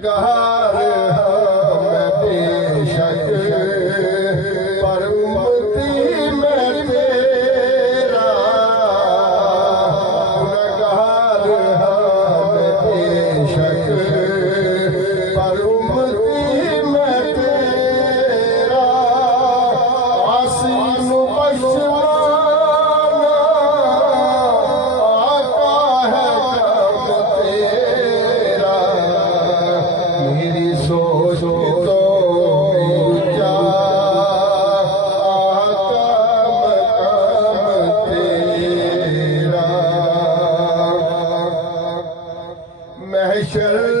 गुनहगार हाँ मैं बेशक, पर उम्मती मैं तेरा। गुनहगार हाँ मैं बेशक, पर उम्मती मैं तेरा। आसीम बख्शवाना आका है काम तेरा। मेरी सोच तो ऊंचा आका मकाम तेरा। महशर